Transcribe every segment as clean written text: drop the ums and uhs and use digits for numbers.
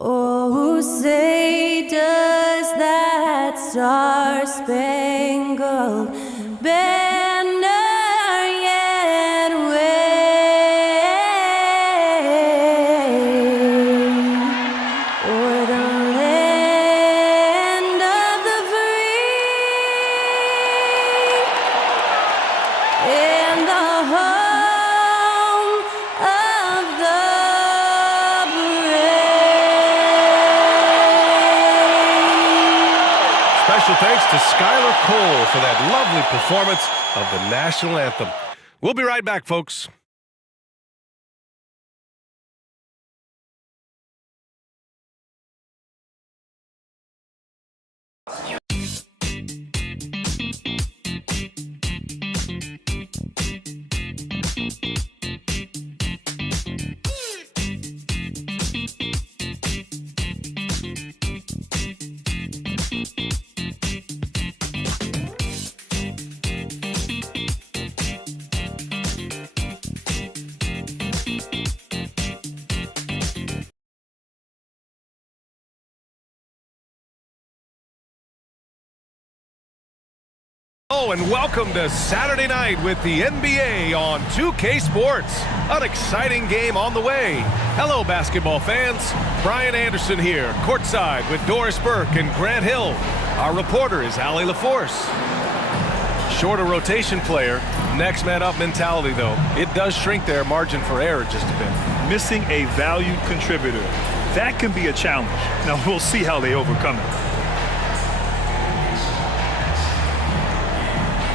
Oh, say does that star-spangled banner yet wave o'er the land of the free and the home of the Special thanks to Skylar Cole for that lovely performance of the national anthem. We'll be right back, folks. Hello and welcome to Saturday night with the NBA on 2K Sports. An exciting game on the way. Hello, basketball fans. Brian Anderson here, courtside with Doris Burke and Grant Hill. Our reporter is Allie LaForce. Shorter rotation player, next man up mentality though. It does shrink their margin for error just a bit. Missing a valued contributor. That can be a challenge. Now we'll see how they overcome it.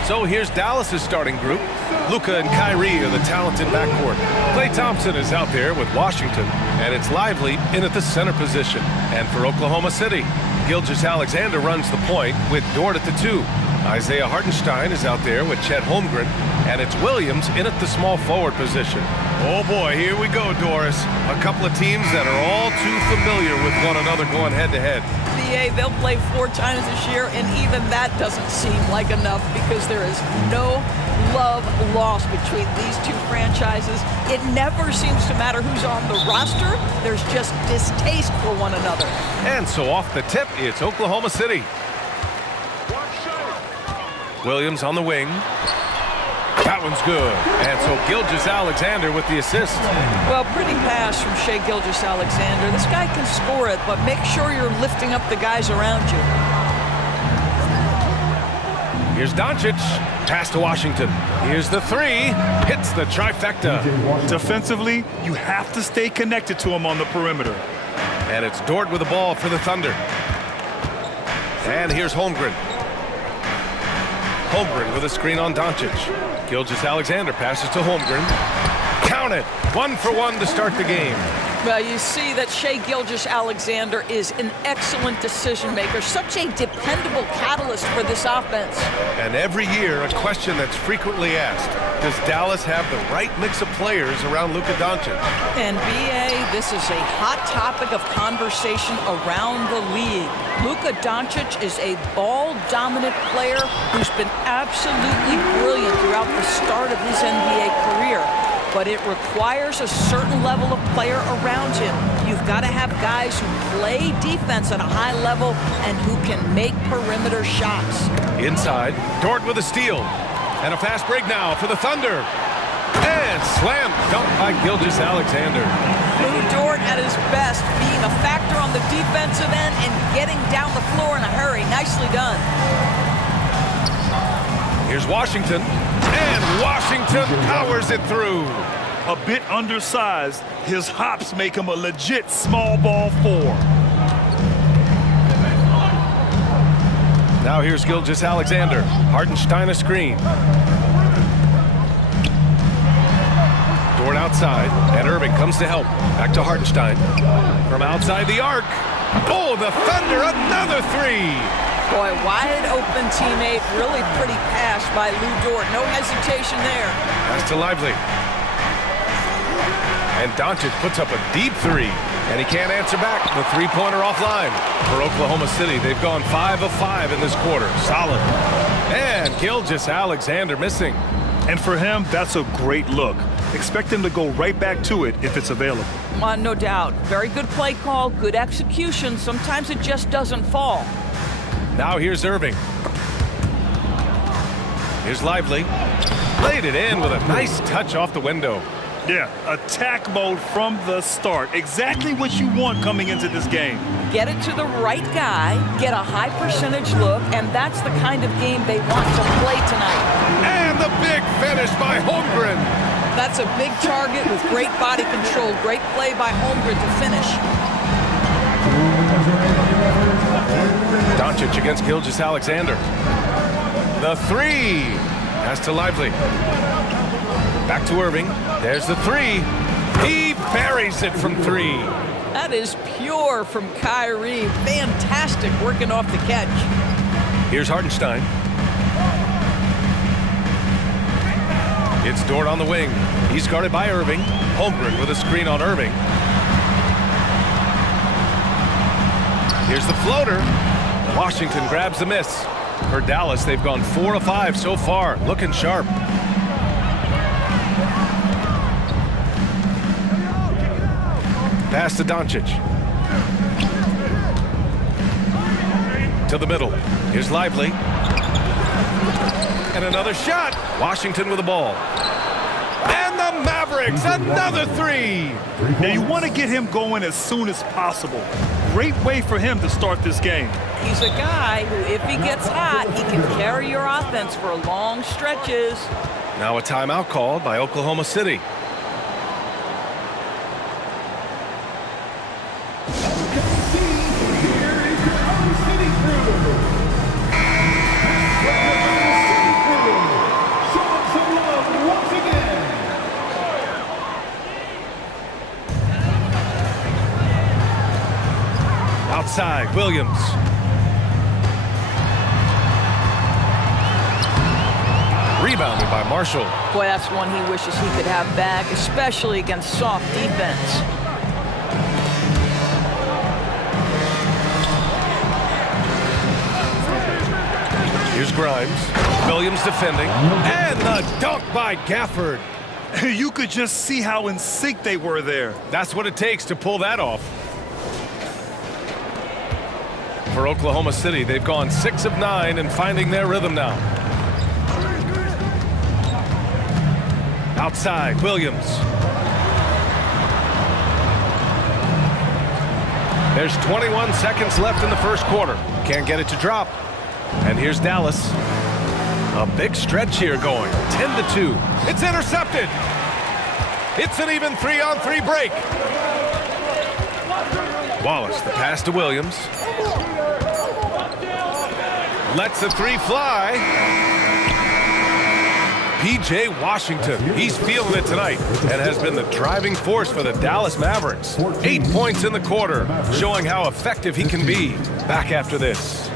So here's Dallas's starting group. Luka and Kyrie are the talented backcourt. Klay Thompson is out there with Washington, and it's Lively in at the center position. And for Oklahoma City, Gilgeous-Alexander runs the point with Dort at the 2. Isaiah Hartenstein is out there with Chet Holmgren, and it's Williams in at the small forward position. Oh boy, here we go, Doris. A couple of teams that are all too familiar with one another going head-to-head. They'll play 4 times this year, and even that doesn't seem like enough because there is no love lost between these two franchises. It never seems to matter who's on the roster. There's just distaste for one another. And so off the tip, it's Oklahoma City. Williams on the wing. That one's good. And so Gilgeous-Alexander with the assist. Well, pretty pass from Shai Gilgeous-Alexander. This guy can score it, but make sure you're lifting up the guys around you. Here's Doncic. Pass to Washington. Here's the 3. Hits the trifecta. Defensively, you have to stay connected to him on the perimeter. And it's Dort with the ball for the Thunder. And here's Holmgren. Holmgren with a screen on Doncic. Gilgeous-Alexander passes to Holmgren. Count it. 1 for 1 to start the game. Well, you see that Shai Gilgeous-Alexander is an excellent decision maker, such a dependable catalyst for this offense. And every year, a question that's frequently asked, does Dallas have the right mix of players around Luka Doncic? And B.A., this is a hot topic of conversation around the league. Luka Doncic is a ball-dominant player who's been absolutely brilliant throughout the start of his NBA career. But it requires a certain level of player around him. You've got to have guys who play defense at a high level and who can make perimeter shots. Inside, Dort with a steal. And a fast break now for the Thunder. And slam dunk by Gilgeous-Alexander. Lou Dort at his best, being a factor on the defensive end and getting down the floor in a hurry. Nicely done. Here's Washington. And Washington powers it through. A bit undersized, his hops make him a legit small ball 4. Now here's Gilgeous-Alexander. Hartenstein a screen. Dort outside, and Irving comes to help. Back to Hartenstein. From outside the arc. Oh, the Thunder, another 3. Boy, wide open teammate, really pretty pass by Lou Dort. No hesitation there. Pass to Lively. And Doncic puts up a deep 3, and he can't answer back. The 3-pointer offline. For Oklahoma City, they've gone 5 of 5 in this quarter. Solid. And Gilgeous-Alexander missing. And for him, that's a great look. Expect them to go right back to it if it's available. No doubt. Very good play call, good execution. Sometimes it just doesn't fall. Now here's Irving. Here's Lively. Laid it in with a nice touch off the window. Yeah, attack mode from the start. Exactly what you want coming into this game. Get it to the right guy, get a high percentage look, and that's the kind of game they want to play tonight. And the big finish by Holmgren. That's a big target with great body control. Great play by Holmgren to finish. Doncic against Gilgeous-Alexander. The three. Pass to Lively. Back to Irving. There's the three. He buries it from three. That is pure from Kyrie. Fantastic working off the catch. Here's Hartenstein. It's Dort on the wing. He's guarded by Irving. Holmgren with a screen on Irving. Here's the floater. Washington grabs the miss. For Dallas, they've gone 4 of 5 so far. Looking sharp. Pass to Doncic. To the middle. Here's Lively. And another shot. Washington with the ball. And the Mavericks, another three. Now you want to get him going as soon as possible. Great way for him to start this game. He's a guy who, if he gets hot, he can carry your offense for long stretches. Now a timeout called by Oklahoma City. Outside, Williams. Rebounded by Marshall. Boy, that's one he wishes he could have back, especially against soft defense. Here's Grimes. Williams defending. And the dunk by Gafford. You could just see how in sync they were there. That's what it takes to pull that off. For Oklahoma City, they've gone 6 of 9 and finding their rhythm now. Outside, Williams. There's 21 seconds left in the first quarter. Can't get it to drop. And here's Dallas. A big stretch here going. 10-2. It's intercepted. It's an even 3-on-3 break. Wallace, the pass to Williams. Lets the three fly. P.J. Washington, he's feeling it tonight and has been the driving force for the Dallas Mavericks. 8 points in the quarter, showing how effective he can be. Back after this.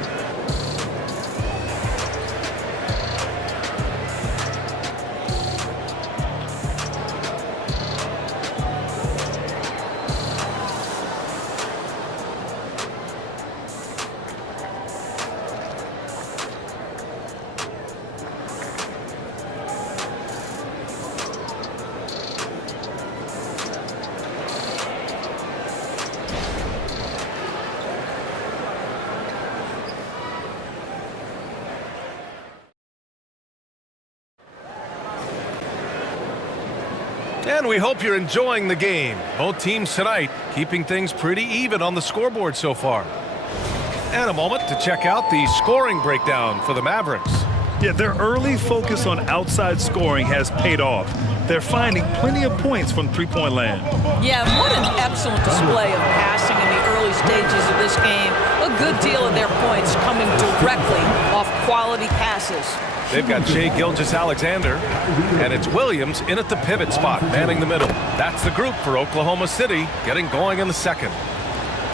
And we hope you're enjoying the game. Both teams tonight keeping things pretty even on the scoreboard so far. And a moment to check out the scoring breakdown for the Mavericks. Yeah, their early focus on outside scoring has paid off. They're finding plenty of points from three-point land. Yeah, what an excellent display of passing in the early stages of this game. A good deal of their points coming directly off quality passes. They've got Shai Gilgeous-Alexander, and it's Williams in at the pivot spot, manning the middle. That's the group for Oklahoma City, getting going in the second.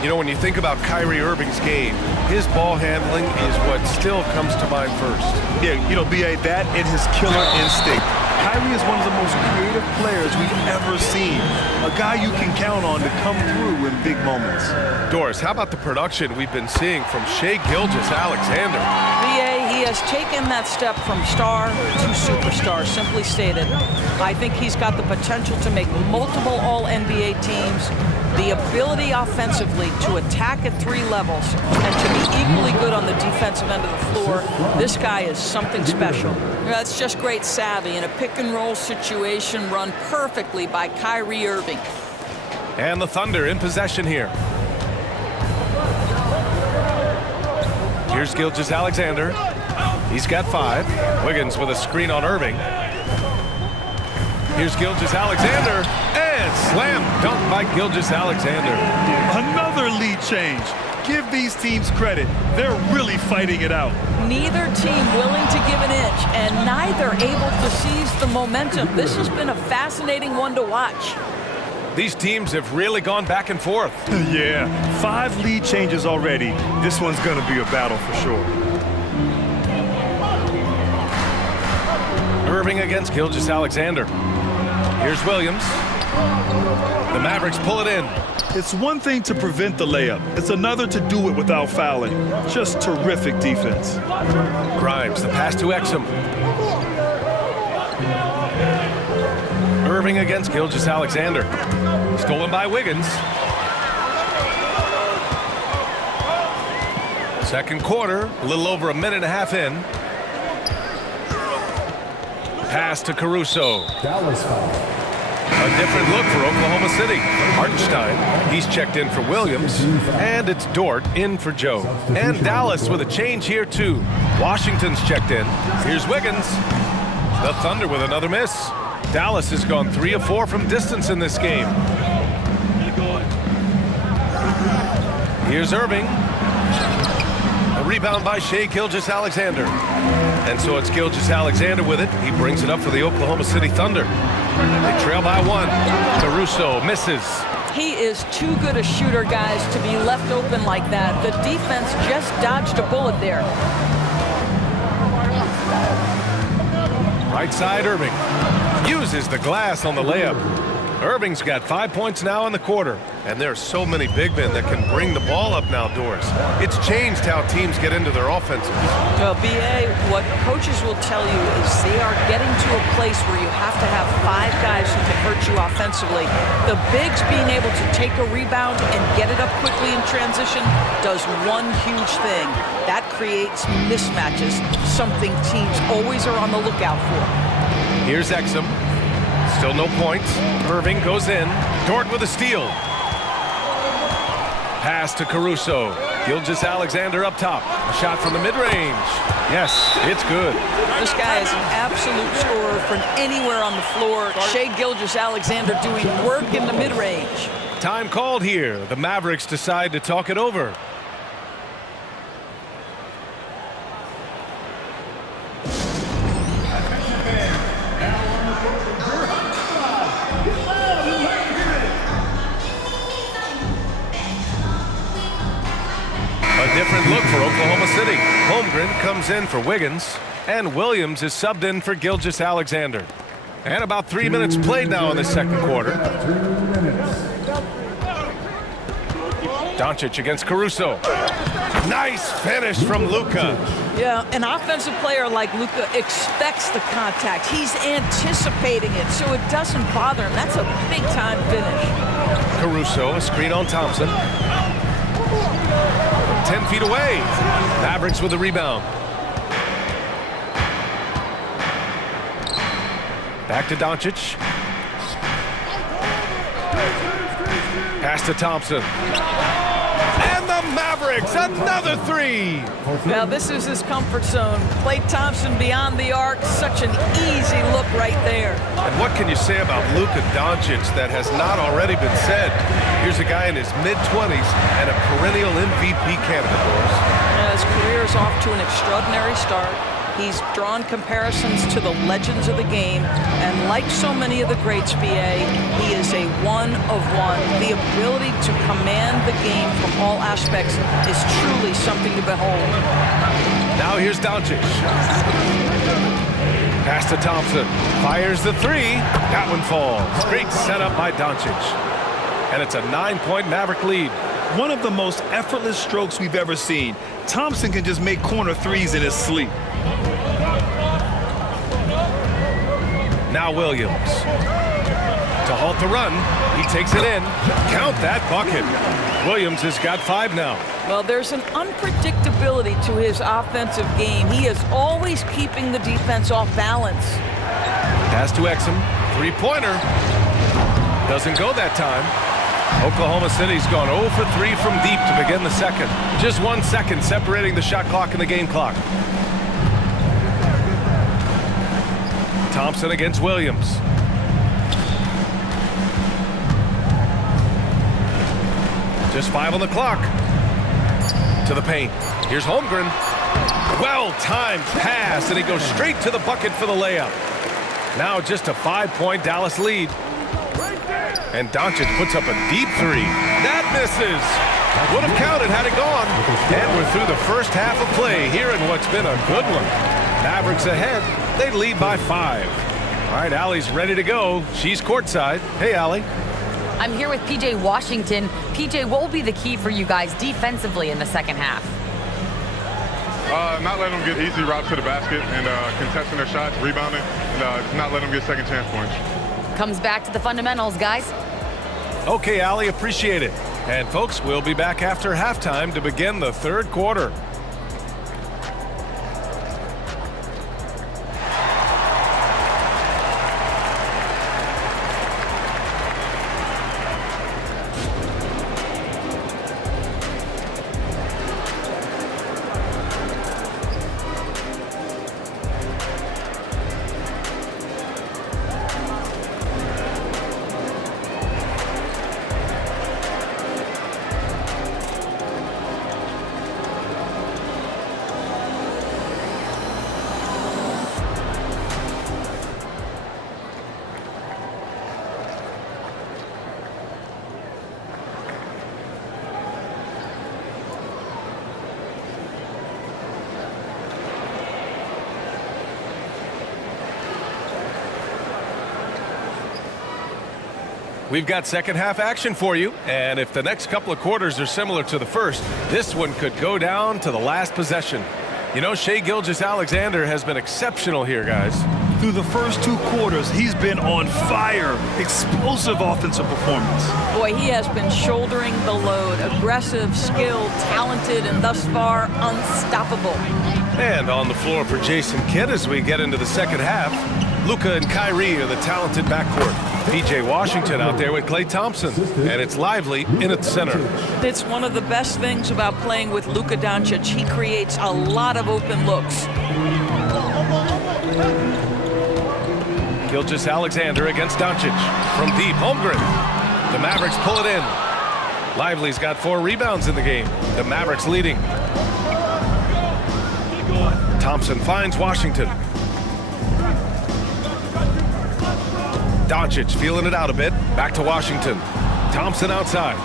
You know, when you think about Kyrie Irving's game, his ball handling is what still comes to mind first. Yeah, you know, B.A., that and his killer instinct. Kyrie is one of the most creative players we've ever seen. A guy you can count on to come through in big moments. Doris, how about the production we've been seeing from Shai Gilgeous-Alexander? VA, he has taken that step from star to superstar, simply stated. I think he's got the potential to make multiple All-NBA teams, the ability offensively to attack at 3 levels, and to be equally good on the defensive end of the floor. This guy is something special. That's just great savvy in a pick-and-roll situation run perfectly by Kyrie Irving. And the Thunder in possession here. Here's Gilgeous-Alexander. He's got 5. Wiggins with a screen on Irving. Here's Gilgeous-Alexander, and slam dunk by Gilgeous-Alexander. Another lead change. Give these teams credit. They're really fighting it out. Neither team willing to give an inch, and neither able to seize the momentum. This has been a fascinating one to watch. These teams have really gone back and forth. Yeah, 5 lead changes already. This one's going to be a battle for sure. Irving against Gilgeous-Alexander. Here's Williams. The Mavericks pull it in. It's one thing to prevent the layup. It's another to do it without fouling. Just terrific defense. Grimes, the pass to Exum. Irving against Gilgeous-Alexander. Stolen by Wiggins. Second quarter, a little over a minute and a half in. Pass to Caruso. A different look for Oklahoma City. Hartenstein, he's checked in for Williams. And it's Dort in for Joe. And Dallas with a change here too. Washington's checked in. Here's Wiggins. The Thunder with another miss. Dallas has gone 3 of 4 from distance in this game. Here's Irving. A rebound by Shai Gilgeous-Alexander. And so it's Gilgeous-Alexander with it. He brings it up for the Oklahoma City Thunder. They trail by 1. Caruso misses. He is too good a shooter, guys, to be left open like that. The defense just dodged a bullet there. Right side, Irving. Uses the glass on the layup. Irving's got 5 points now in the quarter. And there are so many big men that can bring the ball up now, Doris. It's changed how teams get into their offenses. Well, B.A., what coaches will tell you is they are getting to a place where you have to have 5 guys who can hurt you offensively. The bigs being able to take a rebound and get it up quickly in transition does one huge thing. That creates mismatches, something teams always are on the lookout for. Here's Exum. Still no points. Irving goes in. Dort with a steal. Pass to Caruso. Gilgeous-Alexander up top. A shot from the mid-range. Yes, it's good. This guy is an absolute scorer from anywhere on the floor. Shai Gilgeous-Alexander doing work in the mid-range. Time called here. The Mavericks decide to talk it over. A different look for Oklahoma City. Holmgren comes in for Wiggins, and Williams is subbed in for Gilgeous-Alexander. And about 3 minutes played now in the second quarter. Doncic against Caruso. Nice finish from Luka. Yeah, an offensive player like Luka expects the contact. He's anticipating it, so it doesn't bother him. That's a big-time finish. Caruso, a screen on Thompson. 10 feet away. Mavericks with the rebound. Back to Doncic. Pass to Thompson. And the Mavericks, another 3. Now this is his comfort zone. Klay Thompson beyond the arc, such an easy look right there. And what can you say about Luka Doncic that has not already been said? Here's a guy in his mid-20s and a perennial MVP candidate, Boris. His career is off to an extraordinary start. He's drawn comparisons to the legends of the game, and like so many of the greats, B.A., he is a one-of-one. The ability to command the game from all aspects is truly something to behold. Now here's Doncic. Pass to Thompson. Fires the 3. That one falls. Great setup by Doncic. And it's a 9-point Maverick lead. One of the most effortless strokes we've ever seen. Thompson can just make corner threes in his sleep. Now Williams. To halt the run, he takes it in. Count that bucket. Williams has got 5 now. Well, there's an unpredictability to his offensive game. He is always keeping the defense off balance. Pass to Exum. Three-pointer. Doesn't go that time. Oklahoma City's gone 0 for 3 from deep to begin the second. Just 1 second separating the shot clock and the game clock. Thompson against Williams. Just 5 on the clock. To the paint. Here's Holmgren. Well-timed pass, and he goes straight to the bucket for the layup. Now just a 5-point Dallas lead. And Doncic puts up a deep 3. That misses. Would have counted had it gone. And we're through the first half of play here in what's been a good one. Mavericks ahead. They lead by 5. All right, Allie's ready to go. She's courtside. Hey, Allie. I'm here with PJ Washington. PJ, what will be the key for you guys defensively in the second half? Not letting them get easy routes to the basket and contesting their shots, rebounding, and not letting them get second chance points. Comes back to the fundamentals, guys. Okay, Allie, appreciate it. And folks, we'll be back after halftime to begin the third quarter. We've got second half action for you, and if the next couple of quarters are similar to the first, this one could go down to the last possession. You know, Shai Gilgeous-Alexander has been exceptional here, guys. Through the first 2 quarters, he's been on fire. Explosive offensive performance. Boy, he has been shouldering the load. Aggressive, skilled, talented, and thus far unstoppable. And on the floor for Jason Kidd as we get into the second half, Luka and Kyrie are the talented backcourt. PJ Washington out there with Klay Thompson, and it's Lively in at the center. It's one of the best things about playing with Luka Doncic. He creates a lot of open looks. Gilgeous-Alexander against Doncic. From deep, Holmgren. The Mavericks pull it in. Lively's got 4 rebounds in the game. The Mavericks leading. Thompson finds Washington. Doncic feeling it out a bit. Back to Washington. Thompson outside.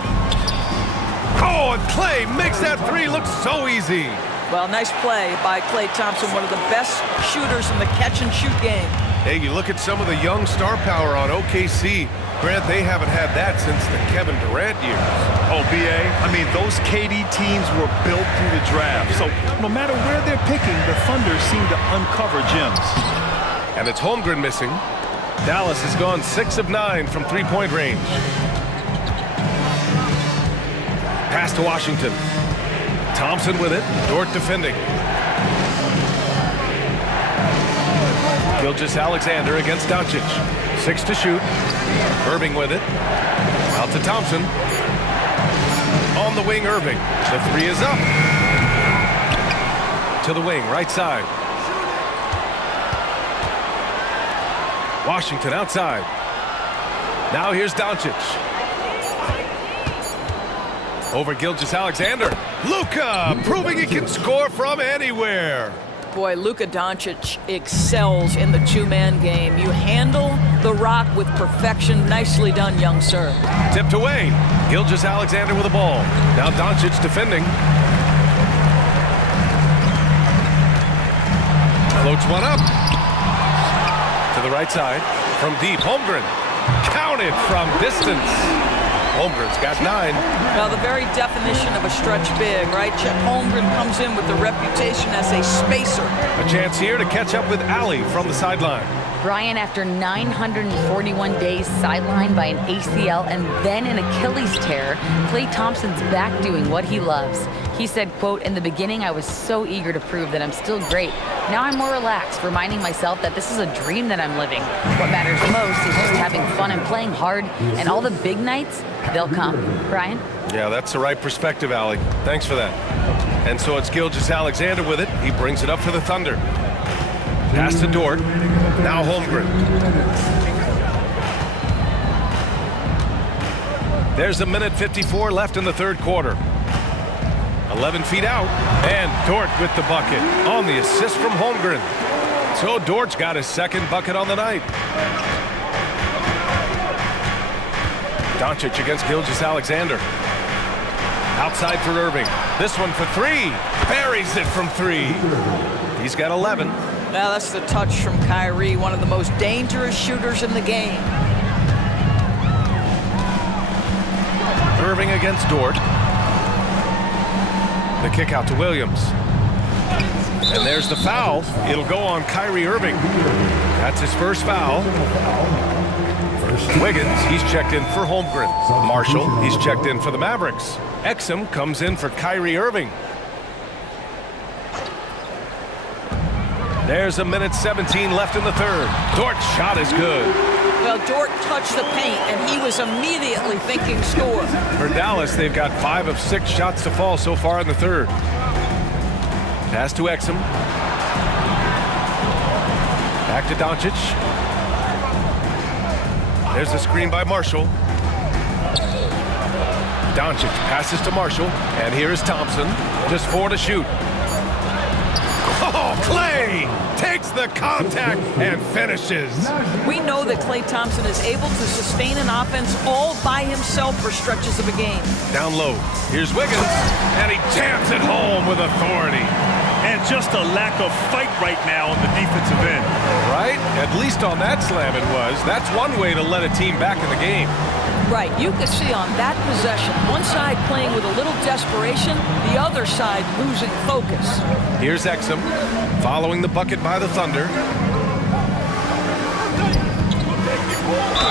Oh, and Klay makes that 3 look so easy. Well, nice play by Klay Thompson, one of the best shooters in the catch-and-shoot game. Hey, you look at some of the young star power on OKC. Grant, they haven't had that since the Kevin Durant years. Oh, BA, I mean, those KD teams were built through the draft. So no matter where they're picking, the Thunder seem to uncover gems. And it's Holmgren missing. Dallas has gone 6 of 9 from 3-point range. Pass to Washington. Thompson with it. Dort defending. Gilgeous-Alexander against Doncic. 6 to shoot. Irving with it. Out to Thompson. On the wing, Irving. The 3 is up. To the wing, right side. Washington outside. Now here's Doncic. Over Gilgeous-Alexander. Luka proving he can score from anywhere. Boy, Luka Doncic excels in the 2-man game. You handle the rock with perfection. Nicely done, young sir. Tipped away. Gilgeous-Alexander with the ball. Now Doncic defending. Floats one up. To the right side. From deep, Holmgren. Counted from distance. Holmgren's got 9. Well, the very definition of a stretch big, right? Chet Holmgren comes in with the reputation as a spacer. A chance here to catch up with Allie from the sideline. Brian, after 941 days sidelined by an ACL and then an Achilles tear, Klay Thompson's back doing what he loves. He said, quote, "In the beginning, I was so eager to prove that I'm still great. Now I'm more relaxed, reminding myself that this is a dream that I'm living. What matters most is just having fun and playing hard, and all the big nights, they'll come." Brian? Yeah, that's the right perspective, Allie. Thanks for that. And so it's Gilgeous-Alexander with it. He brings it up for the Thunder. Pass to Dort. Now Holmgren. There's a minute 54 left in the third quarter. 11 feet out. And Dort with the bucket on the assist from Holmgren. So Dort's got his second bucket on the night. Doncic against Gilgeous-Alexander. Outside for Irving. This one for 3. Buries it from 3. He's got 11. Now that's the touch from Kyrie, one of the most dangerous shooters in the game. Irving against Dort. The kick out to Williams. And there's the foul. It'll go on Kyrie Irving. That's his first foul. Wiggins, he's checked in for Holmgren. Marshall, he's checked in for the Mavericks. Exum comes in for Kyrie Irving. There's a minute 17 left in the third. Dort's shot is good. Well, Dort touched the paint, and he was immediately thinking score. For Dallas, they've got 5 of 6 shots to fall so far in the third. Pass to Exum. Back to Doncic. There's a screen by Marshall. Doncic passes to Marshall, and here is Thompson. Just 4 to shoot. Oh, Klay takes the contact and finishes. We know that Klay Thompson is able to sustain an offense all by himself for stretches of a game. Down low. Here's Wiggins, and he jams it home with authority. And just a lack of fight right now on the defensive end. Right? At least on that slam it was. That's one way to let a team back in the game. Right, you could see on that possession, one side playing with a little desperation, the other side losing focus. Here's Exum, following the bucket by the Thunder.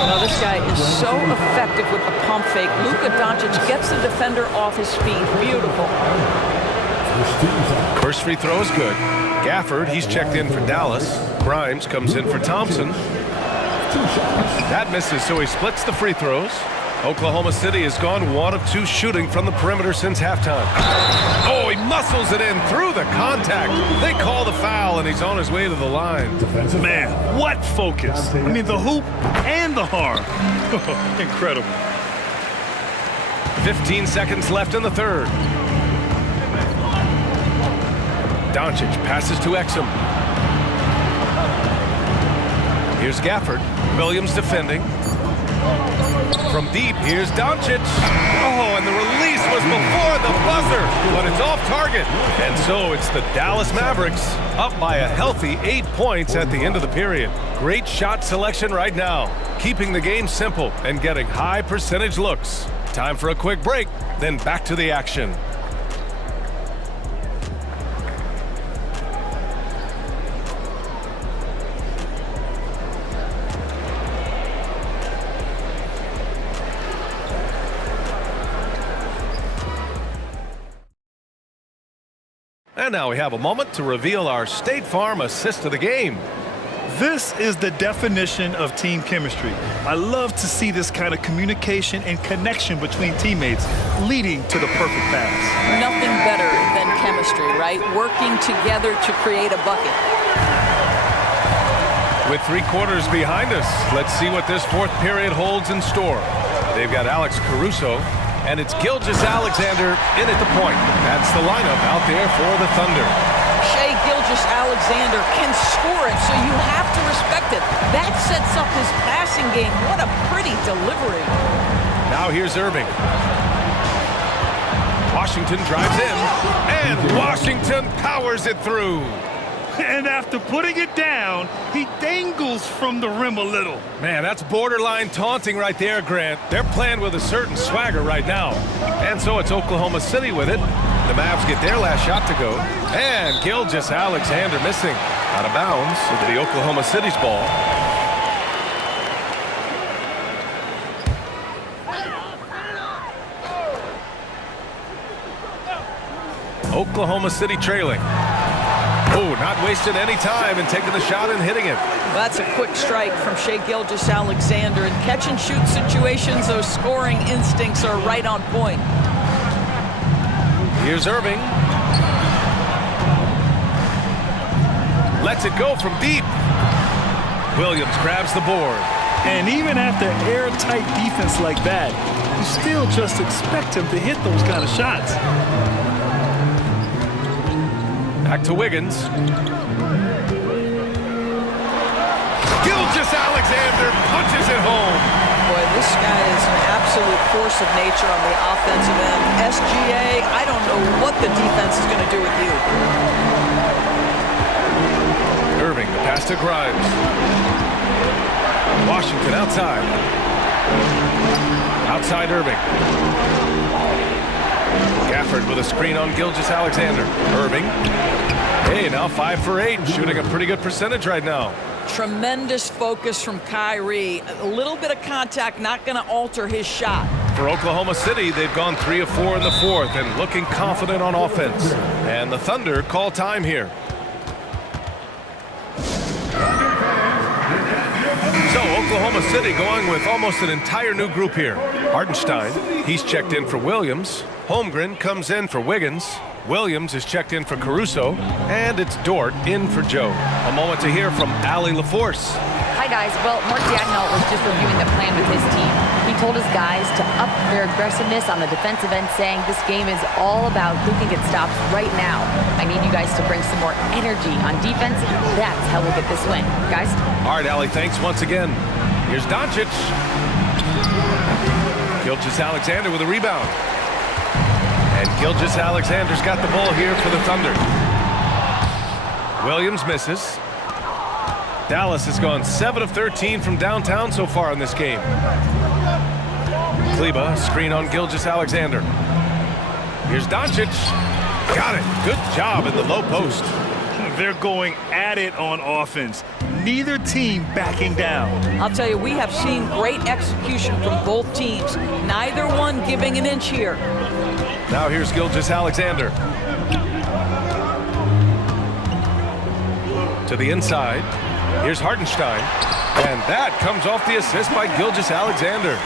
Now this guy is so effective with the pump fake. Luka Doncic gets the defender off his feet. Beautiful. First free throw is good. Gafford, he's checked in for Dallas. Grimes comes in for Thompson. That misses, so he splits the free throws. Oklahoma City has gone 1 of 2 shooting from the perimeter since halftime. Oh, he muscles it in through the contact. They call the foul, and he's on his way to the line. Man, what focus. I mean, the hoop and the arm. Incredible. 15 seconds left in the third. Doncic passes to Exum. Here's Gafford. Williams defending. From deep, here's Doncic. Oh, and the release was before the buzzer, but it's off target. And so it's the Dallas Mavericks up by a healthy 8 points at the end of the period. Great shot selection right now, keeping the game simple and getting high percentage looks. Time for a quick break, then back to the action. And now we have a moment to reveal our State Farm assist of the game. This is the definition of team chemistry. I love to see this kind of communication and connection between teammates leading to the perfect pass. Nothing better than chemistry, right? Working together to create a bucket. With 3 quarters behind us, let's see what this fourth period holds in store. They've got Alex Caruso, and it's Gilgeous-Alexander in at the point. That's the lineup out there for the Thunder. Shai Gilgeous-Alexander can score it, so you have to respect it. That sets up his passing game. What a pretty delivery. Now here's Irving. Washington drives in, and Washington powers it through. And after putting it down, he dangles from the rim a little. Man, that's borderline taunting right there, Grant. They're playing with a certain swagger right now. And so it's Oklahoma City with it. The Mavs get their last shot to go. And GEN.GAMING missing. Out of bounds. It'll be Oklahoma City's ball. Oklahoma City trailing. Oh, not wasting any time and taking the shot and hitting it. Well, that's a quick strike from Gilgeous-Alexander. In catch-and-shoot situations, those scoring instincts are right on point. Here's Irving. Lets it go from deep. Williams grabs the board. And even after airtight defense like that, you still just expect him to hit those kind of shots. Back to Wiggins. Gilgeous-Alexander punches it home. Boy, this guy is an absolute force of nature on the offensive end. SGA, I don't know what the defense is going to do with you. Irving, the pass to Grimes. Washington outside. Outside Irving. Gafford with a screen on Gilgeous-Alexander. Irving. Hey, now 5 for 8. Shooting a pretty good percentage right now. Tremendous focus from Kyrie. A little bit of contact not going to alter his shot. For Oklahoma City, they've gone 3 of 4 in the fourth and looking confident on offense. And the Thunder call time here. So Oklahoma City going with almost an entire new group here. Hartenstein, he's checked in for Williams. Holmgren comes in for Wiggins. Williams is checked in for Caruso. And it's Dort in for Joe. A moment to hear from Allie LaForce. Hi, guys. Well, Mark Dagnall was just reviewing the plan with his team. He told his guys to up their aggressiveness on the defensive end, saying this game is all about who can get stops right now. I need you guys to bring some more energy on defense. That's how we'll get this win. Guys? All right, Allie, thanks once again. Here's Doncic. Gilgeous-Alexander with a rebound. And Gilgeous-Alexander's got the ball here for the Thunder. Williams misses. Dallas has gone 7 of 13 from downtown so far in this game. Kleba, screen on Gilgeous-Alexander. Here's Doncic. Got it. Good job in the low post. They're going at it on offense. Neither team backing down. I'll tell you, we have seen great execution from both teams. Neither one giving an inch here. Now here's Gilgeous-Alexander. To the inside. Here's Hartenstein. And that comes off the assist by Gilgeous-Alexander.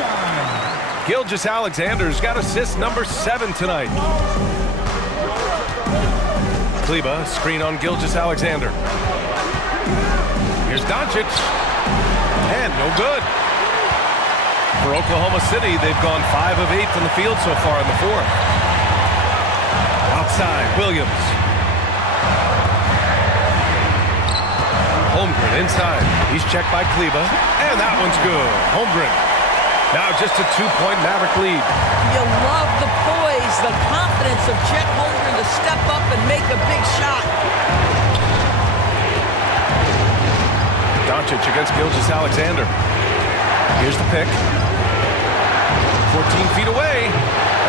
Gilgeous-Alexander's got assist number 7 tonight. Kleba, screen on Gilgeous-Alexander. Here's Doncic. And no good. For Oklahoma City, they've gone 5 of 8 from the field so far in the fourth. Outside, Williams. Holmgren inside. He's checked by Kleba. And that one's good. Holmgren. Now just a 2-point Maverick lead. You love the poise, the confidence of Chet Holmgren to step up and make a big shot. Doncic against Gilgeous-Alexander. Here's the pick. 14 feet away.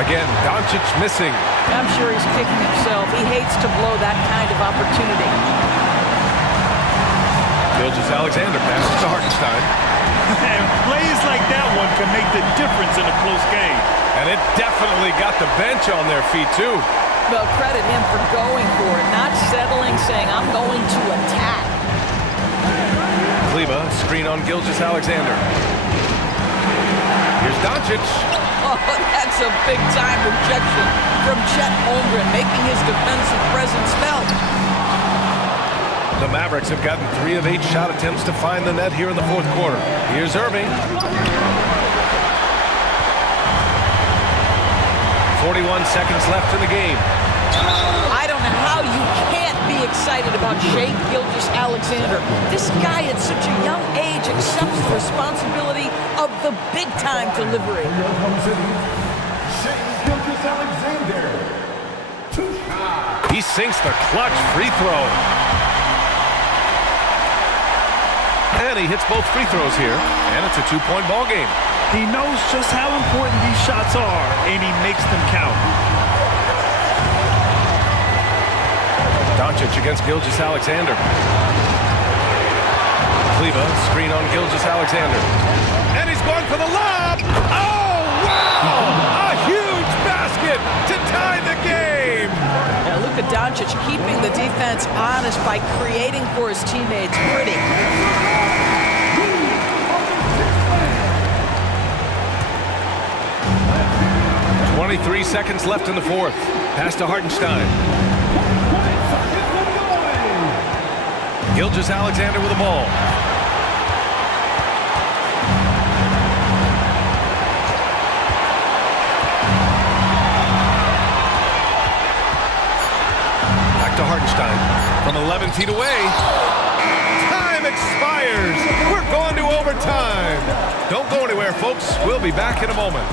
Again, Doncic missing. I'm sure he's kicking himself. He hates to blow that kind of opportunity. Gilgeous-Alexander passes to Hartenstein. And plays like that one can make the difference in a close game. And it definitely got the bench on their feet, too. Well, credit him for going for it, not settling, saying, I'm going to attack. Kleba, screen on Gilgeous-Alexander. Here's Doncic. Oh, that's a big-time rejection from Chet Holmgren, making his defensive presence felt. The Mavericks have gotten 3 of 8 shot attempts to find the net here in the fourth quarter. Here's Irving. 41 seconds left in the game. I don't know how you can't be excited about Gilgeous-Alexander. This guy at such a young age accepts the responsibility of the big-time delivery. He sinks the clutch free throw. And he hits both free throws here, and it's a 2-point ball game. He knows just how important these shots are, and he makes them count. Doncic against Gilgeous-Alexander. Kleba, screen on Gilgeous-Alexander. And he's going for the lob! Oh, wow! A huge basket to tie the game! Yeah, Luka Doncic keeping the defense honest by creating for his teammates. Pretty. 23 seconds left in the fourth. Pass to Hartenstein. Gilgeous-Alexander with the ball. Back to Hartenstein. From 11 feet away. Time expires. We're going to overtime. Don't go anywhere, folks. We'll be back in a moment.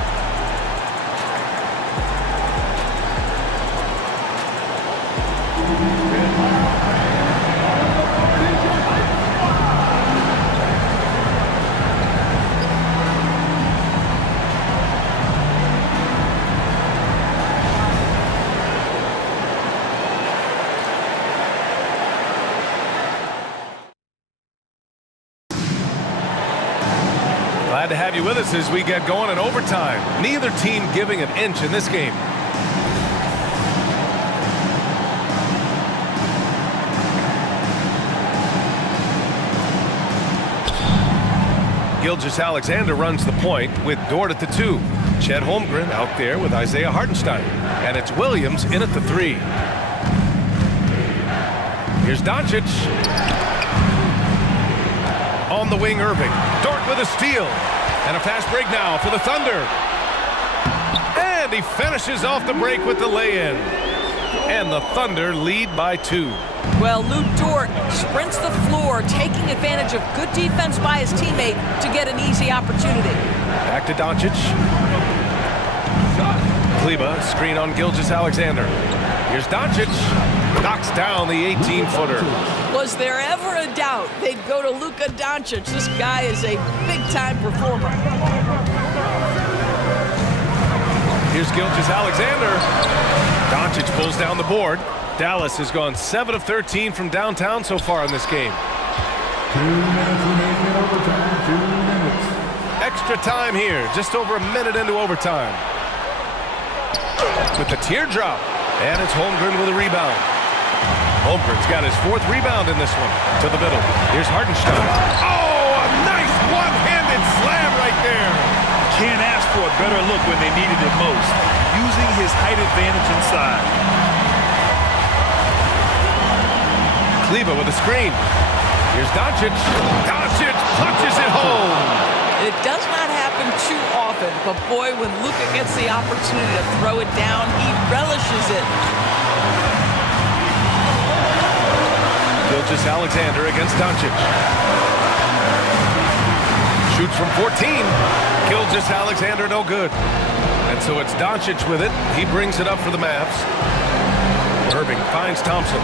Glad to have you with us as we get going in overtime. Neither team giving an inch in this game. Gilgeous-Alexander runs the point with Dort at the 2. Chet Holmgren out there with Isaiah Hartenstein. And it's Williams in at the 3. Here's Doncic. On the wing, Irving. Dort with a steal. And a fast break now for the Thunder. And he finishes off the break with the lay-in. And the Thunder lead by 2. Well, Lou Dort sprints the floor, taking advantage of good defense by his teammate to get an easy opportunity. Back to Doncic. Kleba, screen on Gilgeous-Alexander. Here's Doncic. Knocks down the 18-footer. Was there ever a doubt they'd go to Luka Doncic? This guy is a big-time performer. Here's Gilgeous-Alexander. Doncic pulls down the board. Dallas has gone 7 of 13 from downtown so far in this game. 2 minutes remaining in overtime. 2 minutes. Extra time here, just over a minute into overtime. With the teardrop, and it's Holmgren with a rebound. Holmgren's got his 4th rebound in this one. To the middle. Here's Hartenstein. Oh, a nice one-handed slam right there. Can't ask for a better look when they needed it most. Using his height advantage inside. Kleba with a screen. Here's Doncic. Doncic punches it home. It does not happen too often, but boy, when Luka gets the opportunity to throw it down, he relishes it. Gilgeous-Alexander against Doncic. Shoots from 14. Gilgeous-Alexander no good. And so it's Doncic with it. He brings it up for the Mavs. Irving finds Thompson.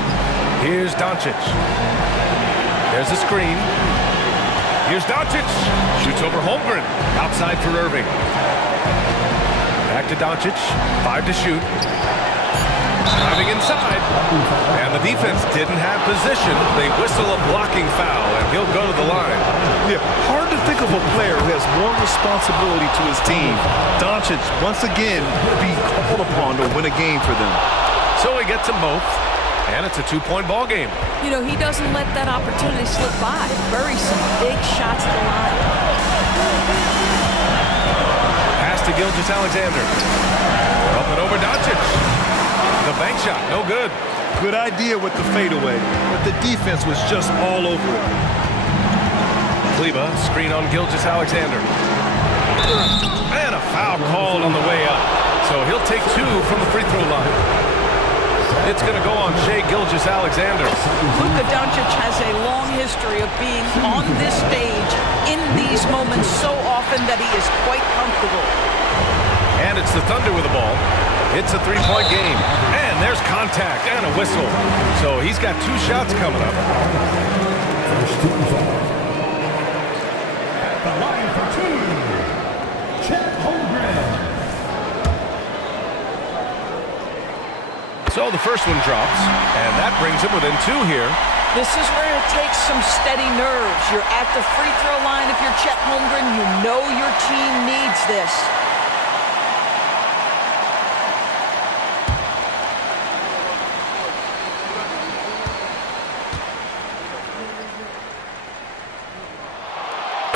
Here's Doncic. There's a screen. Here's Doncic. Shoots over Holmgren. Outside for Irving. Back to Doncic. 5 to shoot. Driving inside. And the defense didn't have position. They whistle a blocking foul, and he'll go to the line. Yeah, hard to think of a player who has more responsibility to his team. Doncic, once again, being called upon to win a game for them. So he gets them both, and it's a 2-point ball game. You know, he doesn't let that opportunity slip by. Buries some big shots at the line. Pass to Gilgeous-Alexander. Up and over Doncic. The bank shot, no good. Good idea with the fadeaway, but the defense was just all over it. Kleba, screen on Gilgeous-Alexander. And a foul called on the way up. So he'll take 2 from the free throw line. It's going to go on Shai Gilgeous-Alexander. Luka Doncic has a long history of being on this stage in these moments so often that he is quite comfortable. And it's the Thunder with the ball. It's a 3-point game. And there's contact and a whistle. So he's got 2 shots coming up. At the line for two, Chet Holmgren. So the first one drops, and that brings him within 2 here. This is where it takes some steady nerves. You're at the free throw line if you're Chet Holmgren. You know your team needs this.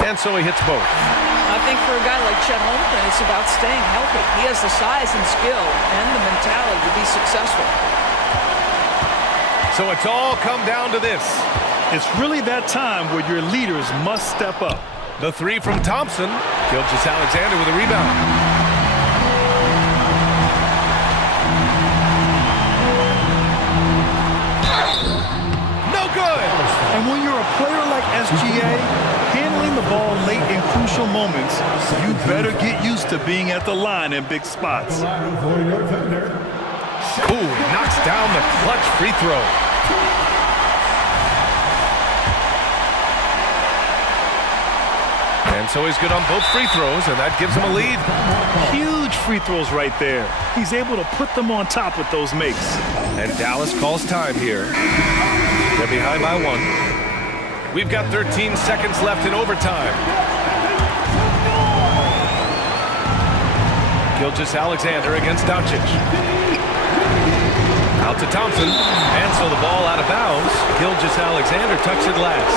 And so he hits both. I think for a guy like Chet Holmgren, it's about staying healthy. He has the size and skill and the mentality to be successful. So it's all come down to this. It's really that time where your leaders must step up. The 3 from Thompson. Gilgeous-Alexander with a rebound. No good! And when you're a player like SGA, handling the ball late in crucial moments, you better get used to being at the line in big spots. Ooh, knocks down the clutch free throw. And so he's good on both free throws, and that gives him a lead. Huge free throws right there. He's able to put them on top with those makes. And Dallas calls time here. They're behind by 1. We've got 13 seconds left in overtime. Gilgeous-Alexander against Doncic. Out to Thompson, and so the ball out of bounds. Gilgeous-Alexander tucks it last.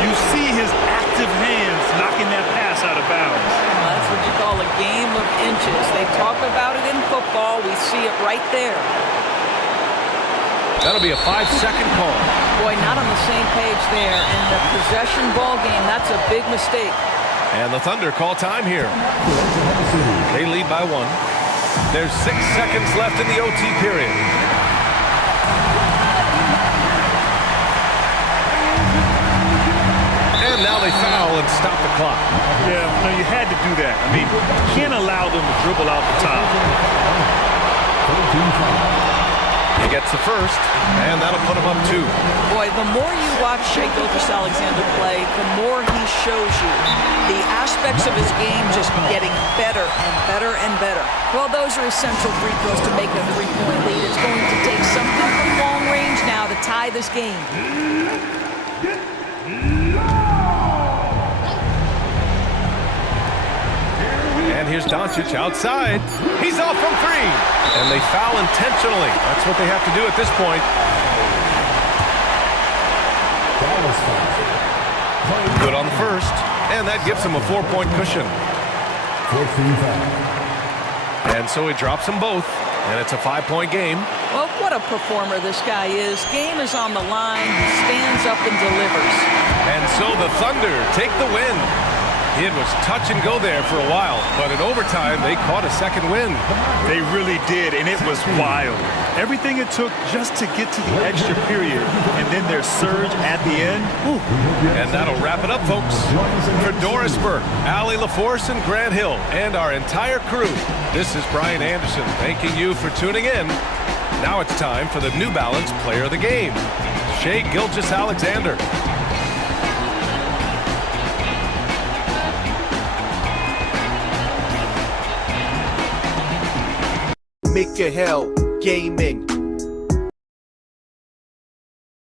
You see his active hands knocking that pass out of bounds. That's what you call a game of inches. They talk about it in football. We see it right there. That'll be a 5-second call. Boy, not on the same page there. In the possession ball game, that's a big mistake. And the Thunder call time here. They lead by 1. There's 6 seconds left in the OT period. And now they foul and stop the clock. Yeah, no, you had to do that. I mean, you can't allow them to dribble out the top. He gets the first, and that'll put him up 2. Boy, the more you watch Shai Gilgeous-Alexander play, the more he shows you the aspects of his game just getting better and better and better. Well, those are essential free throws to make a 3-point lead. It's going to take something from long range now to tie this game. And here's Doncic outside. He's off from 3. And they foul intentionally. That's what they have to do at this point. Good on the first. And that gives him a 4-point cushion. And so he drops them both. And it's a 5-point game. Well, what a performer this guy is. Game is on the line. He stands up and delivers. And so the Thunder take the win. It was touch and go there for a while, but in overtime, they caught a second win. They really did, and it was wild. Everything it took just to get to the extra period, and then their surge at the end. Ooh. And that'll wrap it up, folks. For Doris Burke, Allie LaForce, and Grant Hill, and our entire crew, this is Brian Anderson thanking you for tuning in. Now it's time for the New Balance Player of the Game, Shai Gilgeous-Alexander. Make your hell gaming.